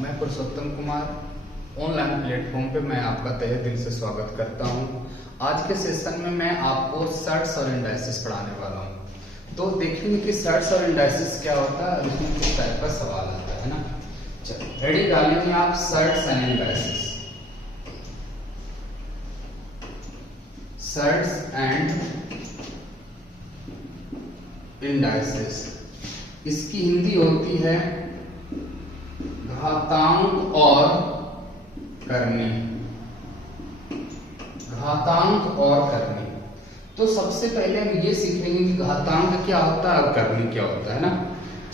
मैं पुरुषोत्तम Kumar online platform पे मैं आपका तहे दिल से स्वागत करता हूं। आज के सेशन में मैं आपको सर्ट्स और इंडाइसिस पढ़ाने वाला हूं। तो देखेंगे कि सर्ट्स और इंडाइसिस क्या होता है और इसमें किस टाइप का सवाल आता है ना। चलो रेडी डालेंगे आप shirts and indices. Shirts and indices, इसकी हिंदी होती है घातांक और करनी। घातांक और करनी। तो सबसे पहले हम ये सीखेंगे कि घातांक क्या होता है और करनी क्या होता है ना।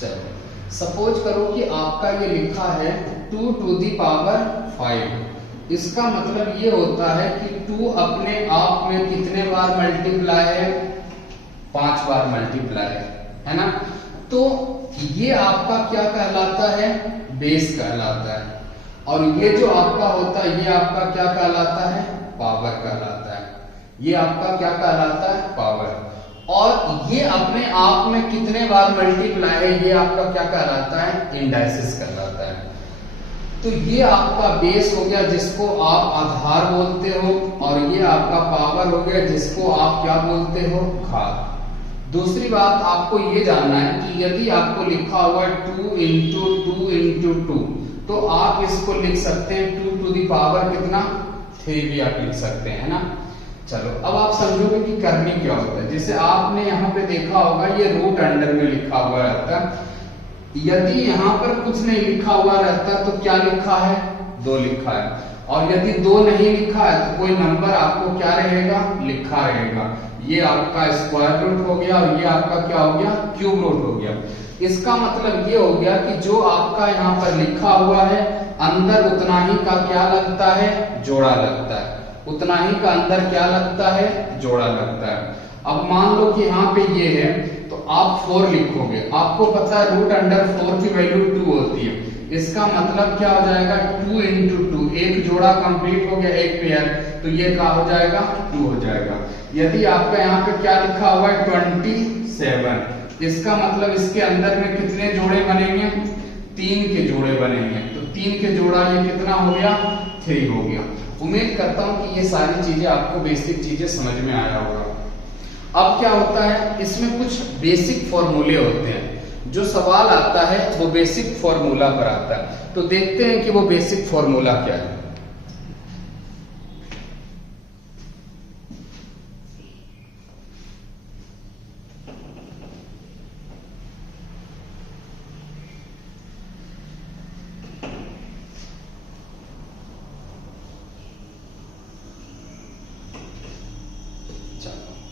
चलो सपोज करो कि आपका ये लिखा है 2 to the power 5। इसका मतलब ये होता है कि 2 अपने आप में कितने बार मल्टीप्लाई है, 5 बार मल्टीप्लाई है ना। तो ये आपका क्या कहलाता है, बेस कहलाता है। और ये जो आपका होता है ये आपका क्या कहलाता है, पावर कहलाता है। ये आपका क्या कहलाता है, पावर। और ये अपने आप में कितने बार मल्टीप्लाई है ये आपका क्या कहलाता है, इंडाइसिस कहलाता है। तो ये आपका बेस हो गया जिसको आप आधार बोलते हो, और ये आपका पावर हो गया जिसको आप क्या बोलते हो, घात। दूसरी बात आपको ये जानना है कि यदि आपको लिखा हुआ 2 into 2 into 2 तो आप इसको लिख सकते हैं 2 to the power कितना, 3 भी आप लिख सकते हैं ना। चलो अब आप समझोगे कि करनी क्या होता है। जैसे आपने यहाँ पे देखा होगा ये रूट अंडर में लिखा हुआ रहता है। यदि यहाँ पर कुछ नहीं लिखा हुआ रहता तो क्या लिखा है, 2 लिखा है। और यदि 2 नहीं लिखा है तो कोई नंबर आपको क्या रहेगा, लिखा रहेगा। ये आपका स्क्वायर रूट हो गया और ये आपका क्या हो गया, क्यूब रूट हो गया। इसका मतलब ये हो गया कि जो आपका यहाँ पर लिखा हुआ है अंदर उतना ही का क्या लगता है, जोड़ा लगता है। उतना ही का अंदर क्या लगता है, जोड़ा लगता है। अब मान लो कि यहाँ पे ये है तो आप 4 लिखोगे। आपको पता है रूट अंडर 4 की वैल्यू 2 होती है। इसका मतलब क्या हो जाएगा, 2 into 2, एक जोड़ा कंप्लीट हो गया, एक पेयर, तो ये क्या हो जाएगा, 2 हो जाएगा। यदि आपका यहाँ पे क्या लिखा हुआ है 27, इसका मतलब इसके अंदर में कितने जोड़े बनेंगे, 3 के जोड़े बनेंगे। तो 3 के जोड़ा ये कितना हो गया, 3 हो गया। उम्मीद करता हूं कि ये सारी चीजें आपको बेसिक चीजें समझ में आया होगा। अब क्या होता है, इसमें कुछ बेसिक फॉर्मूले होते हैं। जो सवाल आता है वो बेसिक फॉर्मूला पर आता है। तो देखते हैं कि वो बेसिक फॉर्मूला क्या है।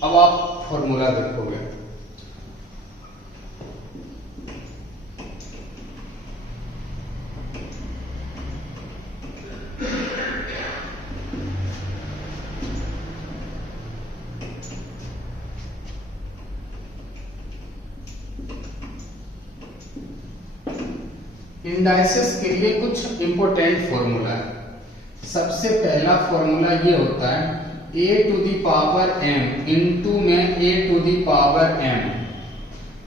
अब आप फॉर्मूला देखोगे। इंडाइसिस के लिए कुछ इंपॉर्टेंट फॉर्मूला है। सबसे पहला फॉर्मूला ये होता है a to the power m into में a to the power m,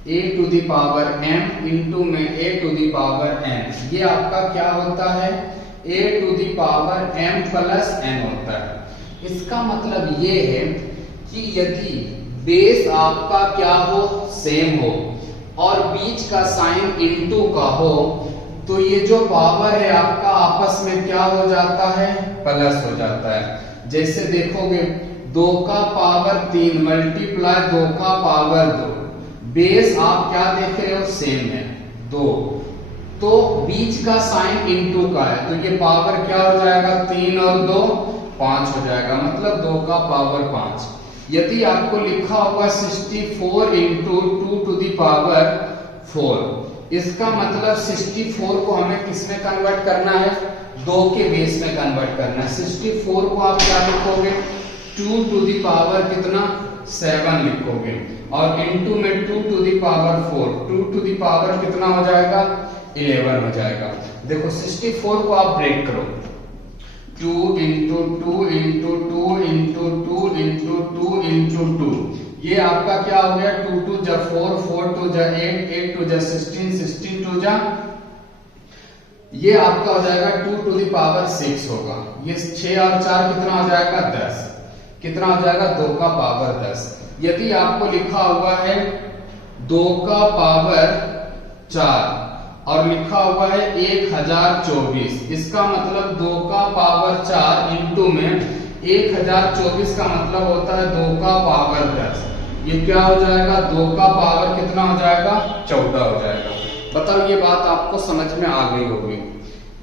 a to the power m into में a to the power n। ये आपका क्या होता है, a to the power m plus n होता है। इसका मतलब ये है कि यदि बेस आपका क्या हो, सेम हो, और बीच का साइन इंटू का हो, तो ये जो पावर है आपका आपस में क्या हो जाता है, प्लस हो जाता है। जैसे देखोगे 2 का पावर 3 मल्टीप्लाई 2 का पावर 2, बेस आप क्या देख रहे हो, सेम है 2, तो बीच का साइन इंटू का है, तो ये पावर क्या हो जाएगा, 3 और 2 5 हो जाएगा, मतलब 2 का पावर 5। यदि आपको लिखा होगा 64 into 2 to the power 4, इसका मतलब 64 को हमें किसमें कन्वर्ट करना है, 2 के बेस में कन्वर्ट करना है। 64 को आप क्या लिखोगे, 2 to the power कितना, 7 लिखोगे, और इंटू में 2 to the power 4, 2 to the power कितना हो जाएगा, 11 हो जाएगा। देखो 64 को आप ब्रेक करो, 2 into 2 into 2 into 2 into 2 into 2, ये आपका क्या हो गया, 2 2 जा 4, 4 2 जा 8, 8 2 जा 16, 16 2 जा ये आपका हो जाएगा 2 टू द पावर 6 होगा। ये 6 और 4 कितना हो जाएगा 10, कितना हो जाएगा 2 का पावर 10। यदि आपको लिखा हुआ है 2 का पावर 4 और लिखा हुआ है 1024, इसका मतलब 2 का पावर 4 इंटू में 1024 का मतलब होता है 2 का पावर 10। ये क्या हो जाएगा 2 का पावर कितना हो जाएगा 14 हो जाएगा। बताओ ये बात आपको समझ में आ गई होगी।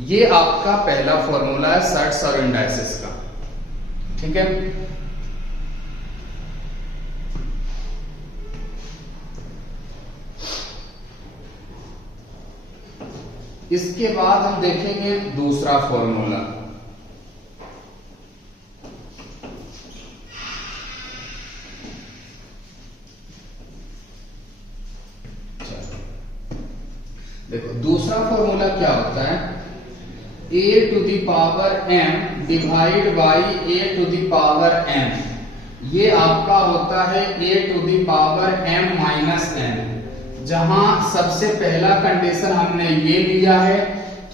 ये आपका पहला फॉर्मूला है सर्ट्स और इंडाइसेस का, ठीक है। इसके बाद हम देखेंगे दूसरा फॉर्मूला। देखो दूसरा फॉर्मूला क्या होता है, a to the power m divide by a to the power m। ये आपका होता है a to the power m minus n, जहां सबसे पहला कंडीशन हमने ये लिया है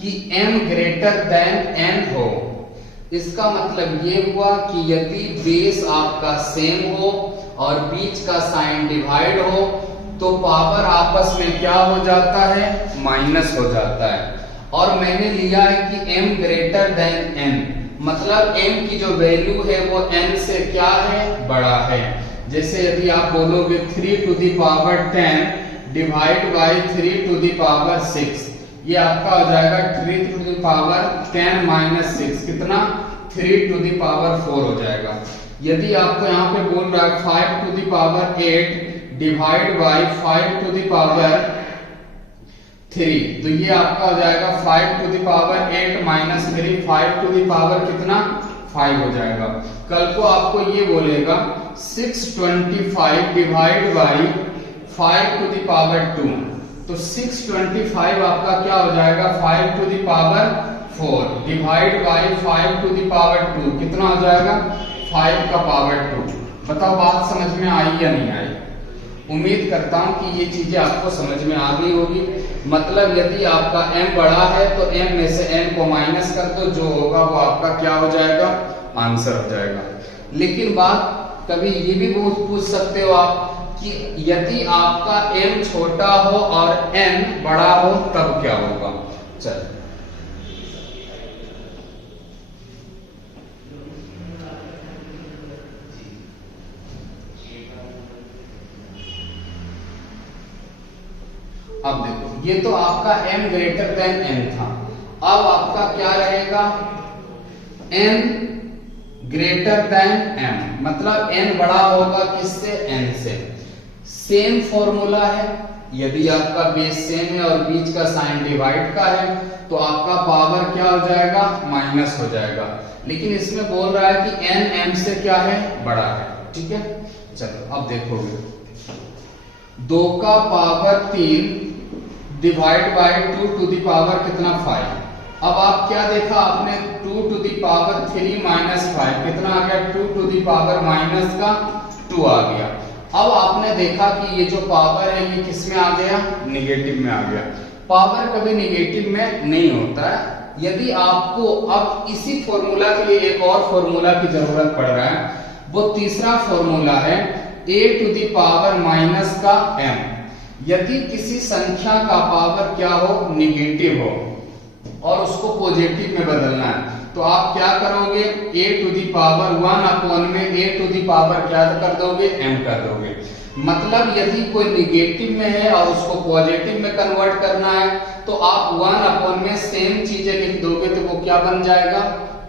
कि m ग्रेटर देन n हो। इसका मतलब ये हुआ कि यदि बेस आपका सेम हो और बीच का साइन डिवाइड हो तो पावर आपस में क्या हो जाता है माइनस हो जाता है। और मैंने लिया है कि m ग्रेटर देन n, मतलब m की जो वैल्यू है वो n से क्या है बड़ा है। जैसे यदि आप बोलोगे 3 to the power 10 divide by 3 to the power 6, ये आपका हो जाएगा 3 टू द पावर 10 माइनस 6, कितना 3 टू द पावर 4 हो जाएगा। यदि आपको यहाँ पे बोल रहा है 5 to the power 8 divide by 5 to the power 3, तो ये आपका हो जाएगा 5 to the power 8 minus 3, 5 to the power कितना 5 हो जाएगा। कल को आपको ये बोलेगा 625 divide by 5 to the power 2, तो 625 आपका क्या हो जाएगा 5 to the power 4 divide by 5 to the power 2, कितना हो जाएगा 5 का पावर 2। बताओ बात समझ में आई या नहीं आई। उम्मीद करता हूं कि ये चीजें आपको समझ में आ गई होगी। मतलब यदि आपका m बड़ा है तो m में से n को माइनस कर दो, जो होगा वो आपका क्या हो जाएगा आंसर हो जाएगा। लेकिन बात कभी ये भी पूछ सकते हो आप कि यदि आपका m छोटा हो और n बड़ा हो तब क्या होगा। चलो अब देखो ये तो आपका m ग्रेटर देन n था, अब आपका क्या रहेगा n ग्रेटर देन m, मतलब n बड़ा होगा किससे n से। सेम फॉर्मूला है, यदि आपका बेस सेम है और बीच का साइन डिवाइड का है तो आपका पावर क्या हो जाएगा माइनस हो जाएगा। लेकिन इसमें बोल रहा है कि n m से क्या है बड़ा है, ठीक है। चलो अब देखोगे 2 का power 3 divide by 2 to the power कितना 5। अब आप क्या देखा आपने 2 टू द पावर 3 माइनस 5 कितना आ गया 2 टू द पावर माइनस का 2 आ गया। अब आपने देखा कि ये जो पावर है ये किस में आ गया निगेटिव में आ गया। पावर कभी निगेटिव में नहीं होता है। यदि आपको अब इसी फॉर्मूला के लिए एक और फॉर्मूला की जरूरत पड़ रहा है, वो तीसरा फॉर्मूला है a to the power minus का m। यदि किसी संख्या का पावर क्या हो निगेटिव हो और उसको पॉजिटिव में बदलना है तो आप क्या करोगे a to the power 1 upon में a टू द पावर क्या कर दोगे m कर दोगे। मतलब यदि कोई निगेटिव में है और उसको पॉजिटिव में कन्वर्ट करना है तो आप 1 अपॉन में सेम चीजें लिख दोगे तो वो क्या बन जाएगा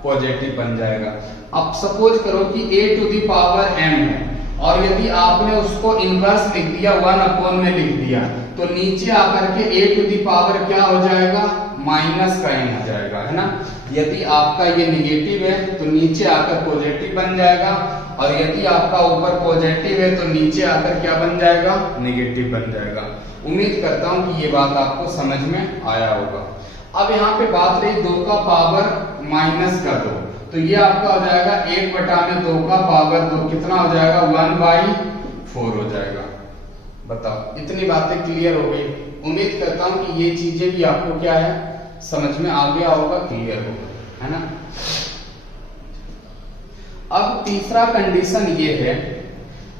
पॉजिटिव बन जाएगा। अब सपोज करो कि a to the power m है और यदि आपने उसको इनवर्स लिख दिया 1 अपॉन में लिख दिया तो नीचे आकर के a टू द पावर क्या हो जाएगा माइनस का m हो जाएगा, है ना। यदि आपका ये निगेटिव है तो नीचे आकर पॉजिटिव बन जाएगा और यदि आपका ऊपर पॉजिटिव है तो नीचे आकर क्या बन जाएगा नेगेटिव बन जाएगा। उम्मीद करता हूं कि ये बात आपको समझ में आया होगा। अब यहाँ पे बात रही 2 का पावर माइनस का 2, तो ये आपका हो जाएगा 1 बटा में 2 का पावर 2 कितना हो जाएगा 1/4 हो जाएगा। बताओ इतनी बातें क्लियर हो गई। उम्मीद करता हूं कि ये चीजें भी आपको क्या है समझ में आ गया होगा, क्लियर होगा, है ना। अब तीसरा कंडीशन ये है,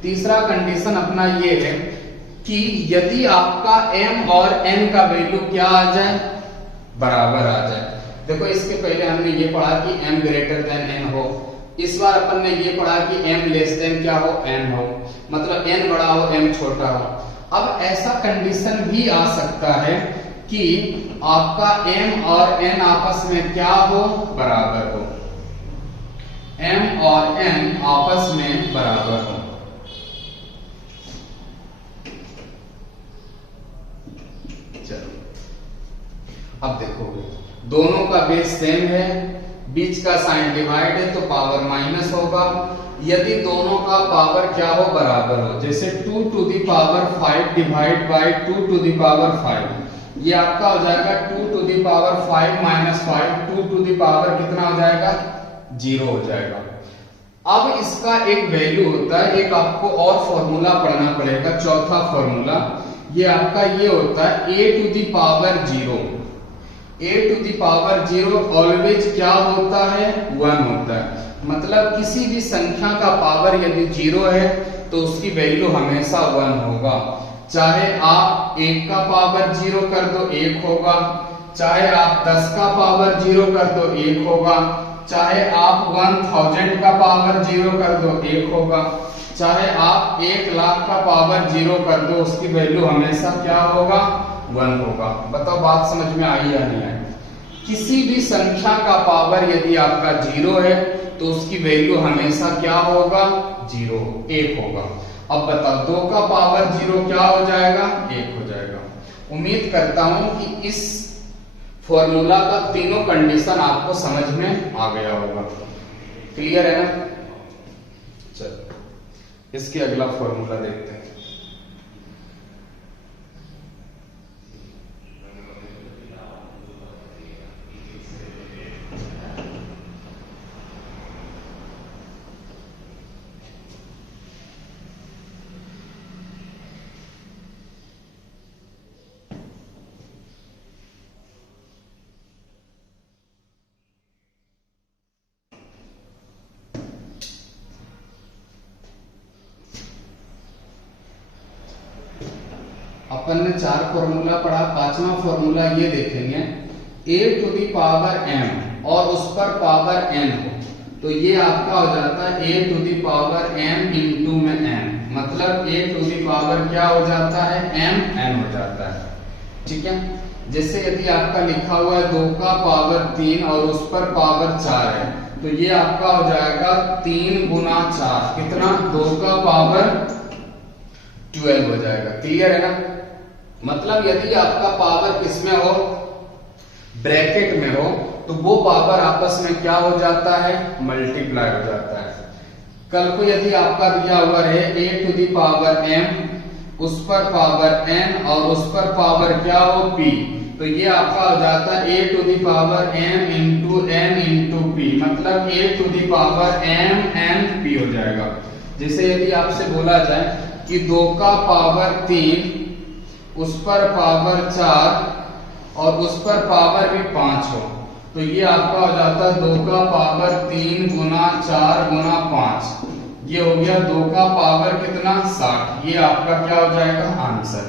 तीसरा कंडीशन अपना ये है कि यदि आपका m और n का वैल्यू क्या आ जाए, बराबर आ जाए। देखो इसके पहले हमने ये पढ़ा कि m ग्रेटर देन n हो, इस बार अपन ने ये पढ़ा कि m लेस देन क्या हो, n हो, मतलब n बड़ा हो m छोटा हो। अब ऐसा कंडीशन भी आ सकता है कि आपका m और n आपस में क्या हो, बराबर हो, m और n आपस में बराबर हो। अब देखो दोनों का बेस सेम है, बीच का साइन डिवाइड है तो पावर माइनस होगा। यदि दोनों का पावर क्या हो, बराबर हो, जैसे 2 to the power 5 divide by 2 to the power 5, ये आपका हो जाएगा 2 to the power 5 minus 5, 2 to the power कितना हो जाएगा, 0 हो जाएगा। अब इसका एक वैल्यू होता है, एक आपको और फॉर्मूला पढ़ना पड़ेगा, चौथा फॉर्मूला, ये आपका ये होता है a to the power 0। a to the power 0 ऑलवेज क्या होता है, 1 होता है। मतलब किसी भी संख्या का पावर यदि 0 है तो उसकी वैल्यू हमेशा 1 होगा। चाहे आप 1 का पावर 0 कर दो 1 होगा, चाहे आप 10 का पावर 0 कर दो 1 होगा, चाहे आप 1000 का पावर 0 कर दो 1 होगा, चाहे आप 1 लाख का पावर 0 कर दो, उसकी वैल्यू हमेशा क्या होगा, 1 होगा। बताओ बात समझ में आई या नहीं आई। किसी भी संख्या का पावर यदि आपका 0 है तो उसकी वैल्यू हमेशा क्या होगा, 0, 1 होगा। अब बताओ 2 का पावर 0 क्या हो जाएगा, 1 हो जाएगा। उम्मीद करता हूं कि इस फॉर्मूला का तीनों कंडीशन आपको समझ में आ गया होगा, क्लियर है ना। चलो इसके अगला फॉर्मूला देखते हैं। अपन ने 4 फॉर्मूला पढ़ा, 5वां फॉर्मूला ये देखेंगे, a to the power m और उस पर पावर n हो तो ये आपका हो जाता है a to the power m into में n, मतलब a टू दी पावर क्या हो जाता है, m n हो जाता है, ठीक है। जैसे यदि आपका लिखा हुआ है 2 का पावर 3 और उस पर पावर 4 है तो ये आपका हो जाएगा 3 गुना 4, कितना, 2 का पावर 12 हो जाएगा, क्लियर है ना। मतलब यदि आपका पावर किसमें हो, ब्रैकेट में हो, तो वो पावर आपस में क्या हो जाता है, मल्टीप्लाई हो जाता है। कल को यदि आपका दिया हुआ रहे a to the power m, उस पर पावर n और उस पर पावर क्या हो, p, तो ये आपका हो जाता है a to the power m into n into p, मतलब a to the power m n p हो जाएगा। जैसे यदि आपसे बोला जाए कि 2 का पावर 3 उस पर पावर 4 और उस पर पावर भी 5 हो तो ये आपका हो जाता है 2 का पावर 3 गुना 4 गुना 5, ये हो गया 2 का पावर कितना, 60। ये आपका क्या हो जाएगा, आंसर।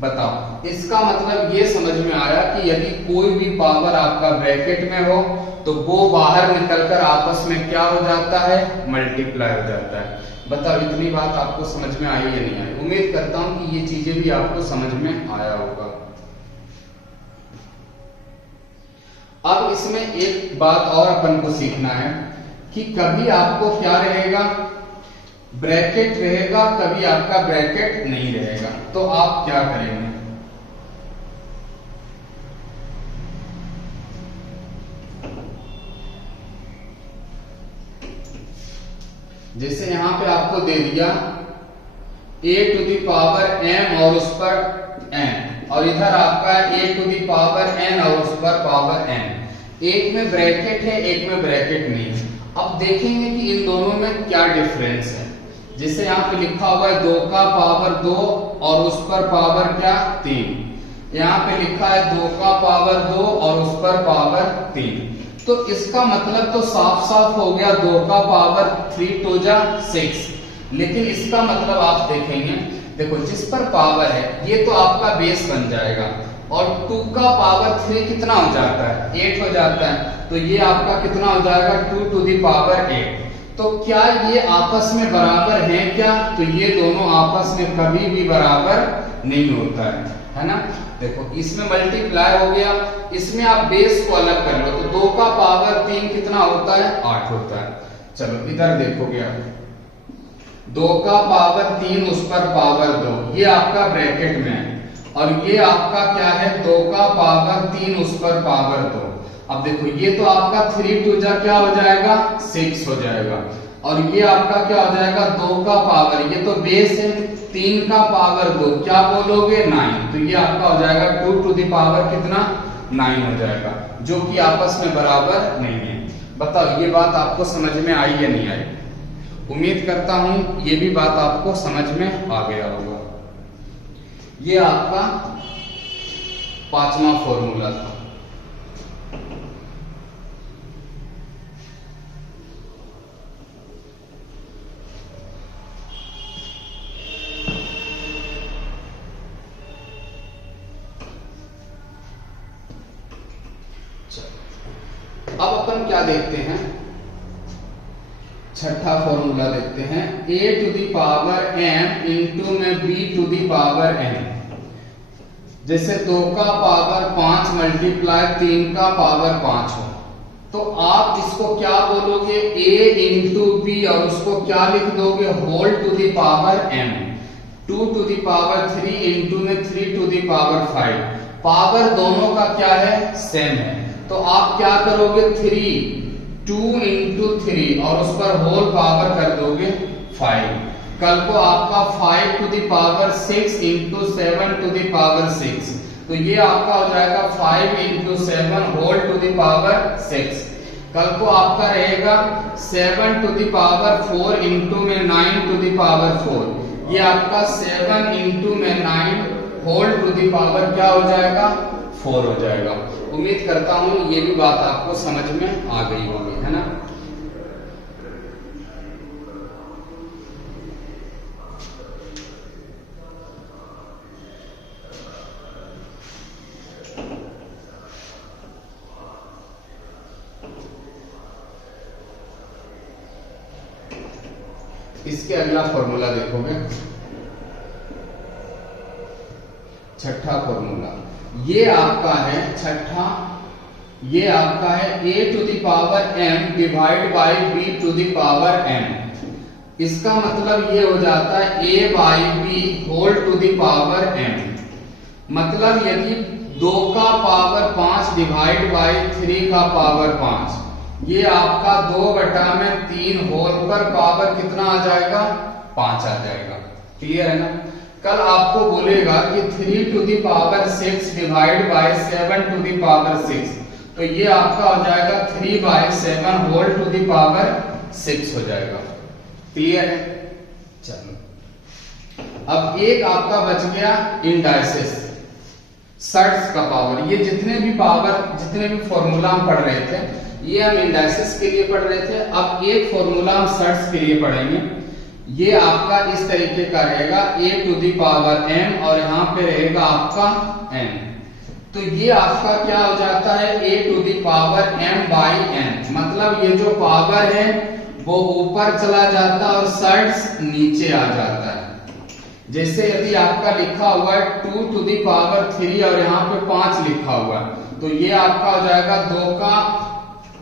बताओ इसका मतलब ये समझ में आया कि यदि कोई भी पावर आपका ब्रैकेट में हो तो वो बाहर निकलकर आपस में क्या हो जाता है, मल्टीप्लाई हो जाता है। बताओ इतनी बात आपको समझ में आई या नहीं आई। उम्मीद करता हूं कि ये चीजें भी आपको समझ में आया होगा। अब इसमें एक बात और अपन को सीखना है कि कभी आपको क्या रहेगा, ब्रैकेट रहेगा, कभी आपका ब्रैकेट नहीं रहेगा, तो आप क्या करेंगे। जैसे यहां पे आपको दे दिया a to the power m और उस पर n, और इधर आपका a to the power n और उस पर पावर n। एक में ब्रैकेट है, एक में ब्रैकेट नहीं है। अब देखेंगे कि इन दोनों में क्या डिफरेंस है। जैसे यहाँ पे लिखा हुआ है 2 का पावर 2 और उस पर पावर क्या, 3, यहाँ पे लिखा है 2 का पावर 2 और उस पर पावर 3। तो इसका मतलब तो साफ साफ हो गया 2 का पावर 3 टू जा 6। लेकिन इसका मतलब आप देखेंगे, देखो जिस पर पावर है ये तो आपका बेस बन जाएगा, और 2 का पावर 3 कितना हो जाता है, 8 हो जाता है। तो ये आपका कितना हो जाएगा, 2 टू दी पावर 8। तो क्या ये आपस में बराबर हैं क्या, तो ये दोनों आपस में कभी भी बराबर नहीं होता है ना। देखो इसमें मल्टीप्लाई हो गया, इसमें आप बेस को अलग कर लो, तो 2 का पावर 3 कितना होता है, 8 होता है। चलो इधर देखोगे आप, 2 का पावर 3 उस पर पावर 2, ये आपका ब्रैकेट में है, और ये आपका क्या है, 2 का पावर 3 उस पर पावर 2। अब देखो ये तो आपका 3 टू जा क्या हो जाएगा, 6 हो जाएगा, और ये आपका क्या हो जाएगा, 2 का पावर, ये तो बेस है, 3 का पावर 2 क्या बोलोगे, 9। तो ये आपका हो जाएगा 2 टू दी पावर कितना, 9 हो जाएगा, जो कि आपस में बराबर नहीं है। बताओ ये बात आपको समझ में आई या नहीं आई। उम्मीद करता हूं ये भी बात आपको समझ में आ गया होगा। ये आपका 5वां फॉर्मूला था। अब अपन क्या देखते हैं, छठा फॉर्मूला देखते हैं, a to the power m into में b to the power n। जैसे 2 का पावर 5 मल्टीप्लाई 3 का पावर 5 हो, तो आप इसको क्या बोलोगे, a इंटू बी, और उसको क्या लिख दोगे, whole to the power m। 2 to the power 3 into में 3 टू दी पावर 5। पावर दोनों का क्या है, सेम है, तो आप क्या करोगे, 2 इंटू 3 और उस पर होल पावर कर दोगे 5। कल को आपका 5 to the power 6 into 7 to the power 6, तो ये आपका हो जाएगा 5 into 7 whole to the power 6। कल को आपका रहेगा 7 टू दी पावर 4 इंटू में 9 टू दी पावर 4, ये आपका 7 इंटू में 9 होल टू दी पावर क्या हो जाएगा, 4 हो जाएगा। उम्मीद करता हूं ये भी बात आपको समझ में आ गई होगी, है ना। इसके अगला फॉर्मूला देखोगे, छठा फॉर्मूला, ये आपका है छठा, ये आपका है a to the power m divide by b to the power m। इसका मतलब ये हो जाता है a by b whole to the power m। मतलब यदि 2 का पावर 5 डिवाइड बाई 3 का पावर 5, ये आपका 2/3 होल पर पावर कितना आ जाएगा, 5 आ जाएगा। क्लियर है ना। कल आपको बोलेगा कि 3 to the power 6 divide by 7 to the power 6, तो ये आपका हो जाएगा 3/7 होल टू दी पावर 6 हो जाएगा। क्लियर है। चलो अब एक आपका बच गया इंडाइसेस, सर्ट्स का पावर। ये जितने भी पावर, जितने भी फॉर्मूला हम पढ़ रहे थे, ये हम इंडाइसेस के लिए पढ़ रहे थे। अब एक फॉर्मूला हम सर्ट्स के लिए पढ़ेंगे। ये आपका इस तरीके का रहेगा, a to the power m और यहाँ पे रहेगा आपका n। तो ये आपका क्या हो जाता है, a to the power m by n। मतलब ये जो पावर है वो ऊपर चला जाता है और सर्ट्स नीचे आ जाता है। जैसे यदि आपका लिखा हुआ है 2 टू दी पावर 3 और यहाँ पे 5 लिखा हुआ है, तो ये आपका हो जाएगा 2 का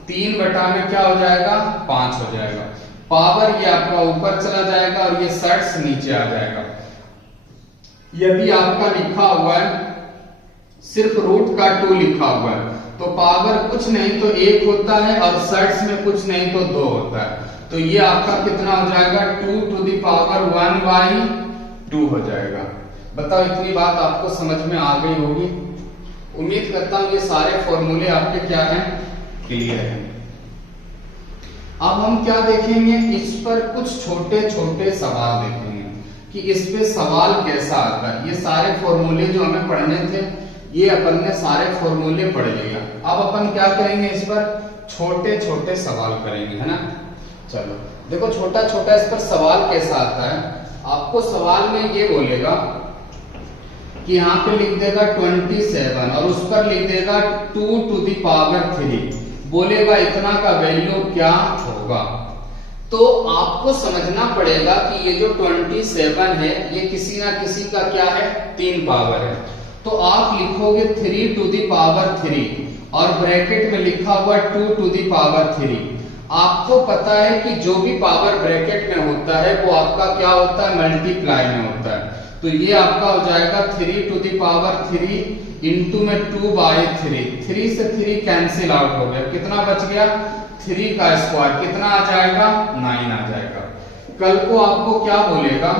3 बटा में क्या हो जाएगा, 5 हो जाएगा। पावर ये आपका ऊपर चला जाएगा और ये सर्ट्स नीचे आ जाएगा। यदि आपका लिखा हुआ है सिर्फ रूट का 2 लिखा हुआ है, तो पावर कुछ नहीं तो 1 होता है और सर्ट्स में कुछ नहीं तो 2 होता है। तो ये आपका कितना हो जाएगा, 2 टू दी पावर 1/2 हो जाएगा। बताओ इतनी बात आपको समझ में आ गई होगी। उम्मीद करता हूं ये सारे फॉर्मूले आपके क्या हैं, क्लियर है। अब हम क्या देखेंगे, इस पर कुछ छोटे छोटे सवाल देखेंगे कि इस पे सवाल कैसा आता है। ये सारे फॉर्मूले जो हमें पढ़ने थे ये अपन ने सारे फॉर्मूले पढ़ लिया। अब अपन क्या करेंगे, इस पर छोटे छोटे सवाल करेंगे, है ना। चलो देखो, छोटा छोटा इस पर सवाल कैसा आता है। आपको सवाल में ये बोलेगा कि यहाँ पे लिख देगा 27 और उस पर लिख देगा 2 to the power 3, बोलेगा इतना का वैल्यू क्या होगा। तो आपको समझना पड़ेगा कि ये जो 27 है ये किसी ना किसी का क्या है, 3 पावर है। तो आप लिखोगे 3 to the power 3 और ब्रैकेट में लिखा हुआ 2 to the power 3। आपको पता है कि जो भी पावर ब्रैकेट में होता है वो आपका क्या होता है, मल्टीप्लाई में होता है। तो ये आपका हो जाएगा 3 to the power 3 इंटू में 2/3। 3 से 3 कैंसिल आउट हो गया, कितना बच गया, 3 का स्क्वायर, कितना आ जाएगा, 9 आ जाएगा। कल को आपको क्या बोलेगा,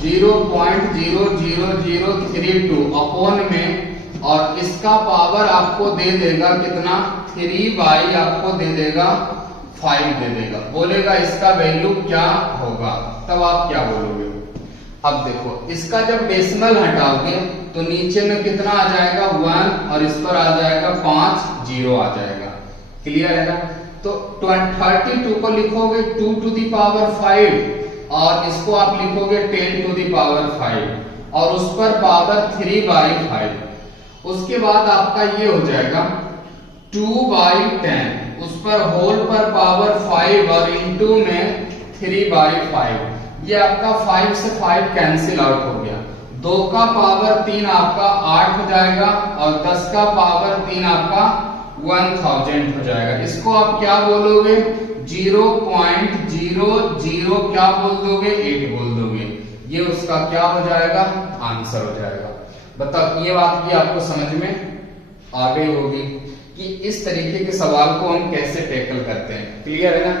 0.00032 अपॉन में, और इसका पावर आपको दे देगा कितना, 3 आपको दे देगा 5 दे देगा, बोलेगा इसका वैल्यू क्या होगा। तब आप क्या बोलोगे। अब देखो, इसका जब डेसिमल हटाओगे तो नीचे में कितना आ जाएगा, 1, और इस पर आ जाएगा 5, 0 आ जाएगा। क्लियर है ना। तो 32 को लिखोगे 2 to the power 5 और इसको आप लिखोगे 10 to the power 5 और उस पर पावर 3/5। उसके बाद आपका ये हो जाएगा 2/10, उस पर होल पर पावर 5 और इंटू में 3/5। ये आपका 5 से 5 कैंसिल आउट हो गया। 2 का पावर 3 आपका 8 हो जाएगा और 10 का पावर 3 आपका 1000 हो जाएगा। इसको आप क्या बोलोगे, 0.00 क्या बोल दोगे, 8 बोल दोगे। ये उसका क्या हो जाएगा, आंसर हो जाएगा। बताओ, ये बात भी आपको समझ में आ गई होगी कि इस तरीके के सवाल को हम कैसे टैकल करते हैं। क्लियर है ना।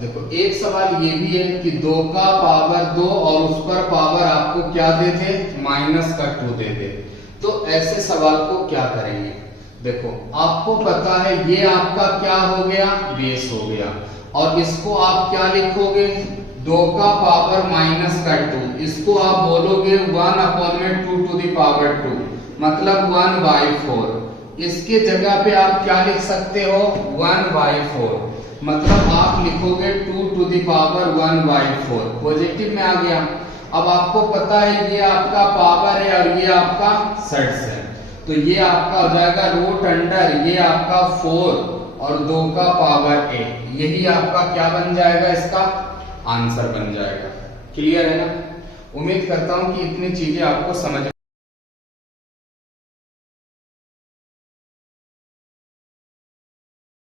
देखो, एक सवाल ये भी है कि 2 का पावर 2 और उस पर पावर आपको क्या दे दे, -2 दे दे। तो ऐसे सवाल को क्या करेंगे। देखो, आपको पता है ये आपका क्या हो गया, बेस हो गया, और इसको आप क्या लिखोगे, 2 का पावर -2, इसको आप बोलोगे 1/2 to the power 2, मतलब 1/4। इसके जगह पे आप क्या लिख सकते हो, 1/4, मतलब आप लिखोगे 2 to the power 1/4, पॉजिटिव में आ गया। अब आपको पता है ये आपका पावर है और ये आपका सेट्स है, तो ये आपका हो जाएगा √, ये आपका 4 और 2 का पावर 8, यही आपका क्या बन जाएगा, इसका आंसर बन जाएगा। क्लियर है ना। उम्मीद करता हूं कि इतनी चीजें आपको समझ